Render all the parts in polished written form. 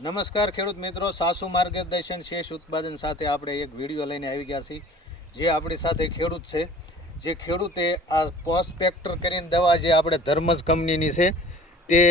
નમસ્કાર ખેડૂત મિત્રો, સાસુ માર્ગદર્શન શેષ ઉત્પાદન સાથે આપણે એક વિડીયો લઈને આવી ગયા છીએ. જે આપણી સાથે ખેડૂત છે, જે ખેડૂતે આ પોસ્પેક્ટર કરીને દવા જે આપણે ધર્મજ કંપનીની છે તે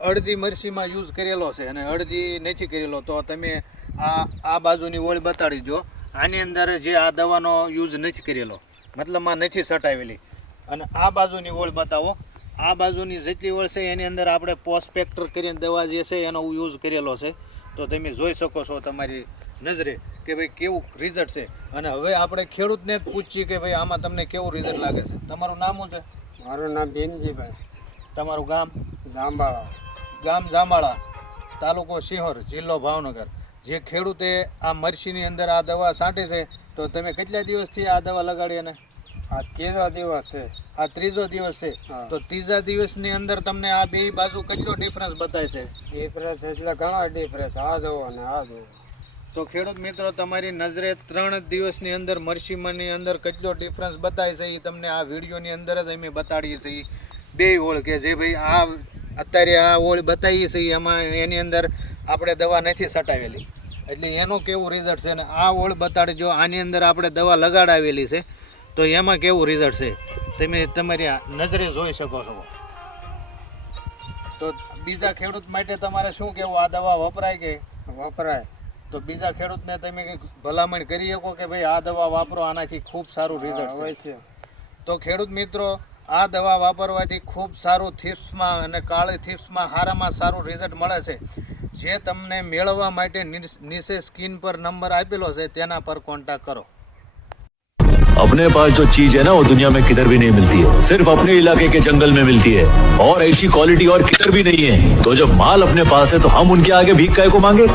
અડધી મરસીમાં યુઝ કરેલો છે અને અડધી નથી કરેલો. તો તમે આ બાજુની ઓળ બતાડી દો. આની અંદર જે આ દવાનો યુઝ નથી કરેલો, મતલબમાં નથી સટાવેલી, અને આ બાજુની ઓળ બતાવો. આ બાજુની જેટલી ઓળ છે એની અંદર આપણે પોસ્પેક્ટર કરીને દવા જે છે એનો યુઝ કરેલો છે. તો તમે જોઈ શકો છો તમારી નજરે કે ભાઈ કેવું રિઝલ્ટ છે. અને હવે આપણે ખેડૂતને જ પૂછીએ કે ભાઈ આમાં તમને કેવું રિઝલ્ટ લાગે છે. તમારું નામ શું છે? મારું નામ ભીમજીભાઈ. તમારું ગામ? જાંબાળા. ગામ જાંબાળા, તાલુકો સિંહોર, જિલ્લો ભાવનગર. જે ખેડૂતે આ મરસીની અંદર આ દવા છાંટી છે, તો તમે કેટલા દિવસથી આ દવા લગાડી? અને આ ત્રીજો દિવસ છે. આ ત્રીજો દિવસ છે. તો ત્રીજા દિવસની અંદર તમને આ બે બાજુ કેટલો ડિફરન્સ બતાય છે? ડિફરન્સ એટલે ઘણો ડિફરન્સ. આ દવો અને આ દવો. તો ખેડૂત મિત્રો, તમારી નજરે 3 દિવસની અંદર મરસીમાંની અંદર કેટલો ડિફરન્સ બતાય છે એ તમને આ વિડીયોની અંદર જ અમે બતાડીએ છીએ. બે ઓળ કે જે ભાઈ આ અત્યારે આ ઓળ બતાવીએ છીએ એમાં એની અંદર આપણે દવા નથી સટાવેલી, એટલે એનું કેવું રિઝલ્ટ છે. અને આ ઓળ બતાડજો, આની અંદર આપણે દવા લગાડાવેલી છે, તો એમાં કેવું રિઝલ્ટ છે તમે તમારી નજરે જોઈ શકો છો. તો બીજા ખેડૂત માટે તમારે શું કહેવું? આ દવા વપરાય કે વપરાય? તો બીજા ખેડૂતને તમે કંઈક ભલામણ કરી શકો કે ભાઈ આ દવા વાપરો, આનાથી ખૂબ સારું રિઝલ્ટ હોય છે. છે. તો ખેડૂત મિત્રો, આ દવા વાપરવાથી ખૂબ સારું થીપ્સમાં અને કાળી થીપ્સમાં સારામાં સારું રિઝલ્ટ મળે છે. જે તમને મેળવવા માટે નીચે સ્ક્રીન પર નંબર આપેલો છે તેના પર કોન્ટેક્ટ કરો. अपने पास जो चीज है ना वो दुनिया में किधर भी नहीं मिलती है, सिर्फ अपने इलाके के जंगल में मिलती है, और ऐसी क्वालिटी और किधर भी नहीं है. तो जब माल अपने पास है तो हम उनके आगे भीख काहे को मांगे?